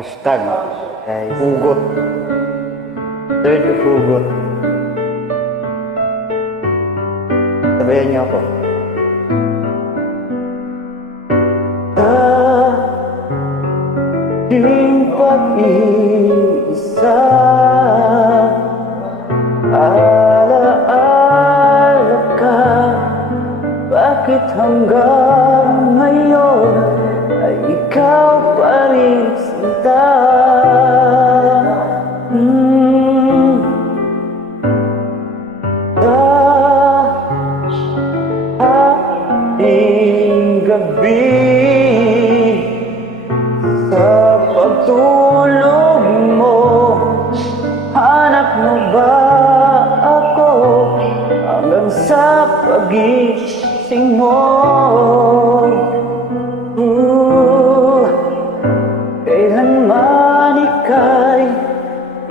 Hashtag hugot. Third hugot. Sabayan niyo ako. Aking pag-iisa, alaala ka. Bakit hanggang ngayon ay ikaw pa rin sinta? Ating gabi, sa pagtulog mo, hanap mo ba ako hanggang sa pagising mo? Kailanman ika'y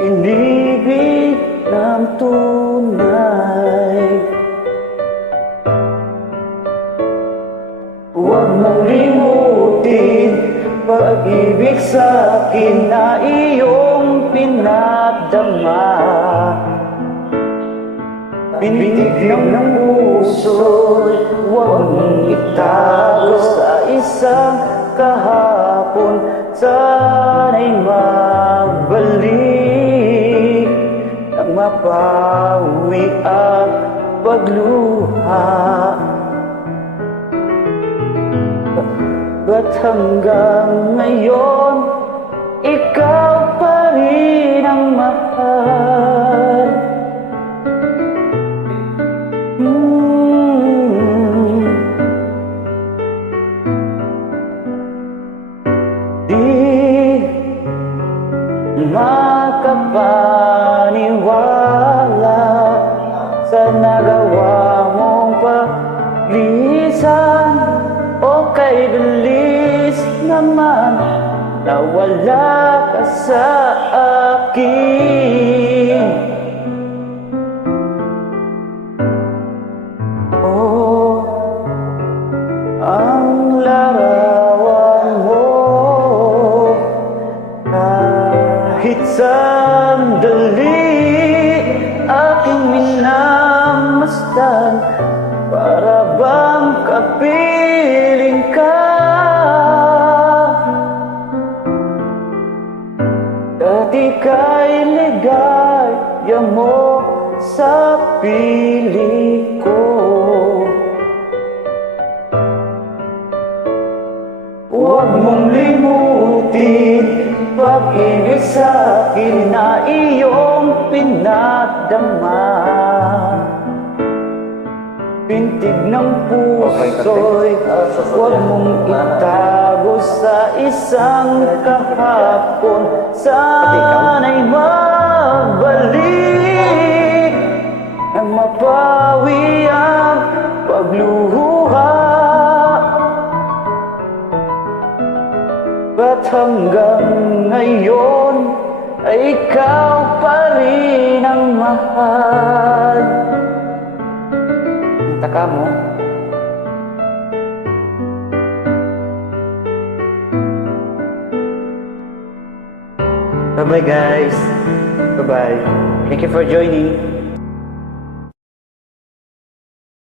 inibig ng tunay. Huwag mong limutin pag-ibig sa'kin na iyong pinadama. Bintig ng puso'y huwag mong itago sa isang kahapon. Sana'y mabalik nang mapawi ang pagluha. Ba't hanggang ngayon ikaw pa rin ang mahal? Di makapaniwala sa nagawa mong paglisan. O kay bilis naman nawala ka sa akin. Oh, ang larawan mo kahit sandali aking minamasdan. Para bang kapiling ka? At ika'y ligaya mo sa piling ko. Huwag mong limutin pag-ibig sa'kin na iyong pinadama. Bintig ng puso'y huwag mong itago sa isang kahapon. Sana'y mabalik nang mapawi ang pagluha. Ba't hanggang ngayon ay ikaw pa rin ang mahal? Taka mo. Bye-bye guys. Bye-bye. Thank you for joining.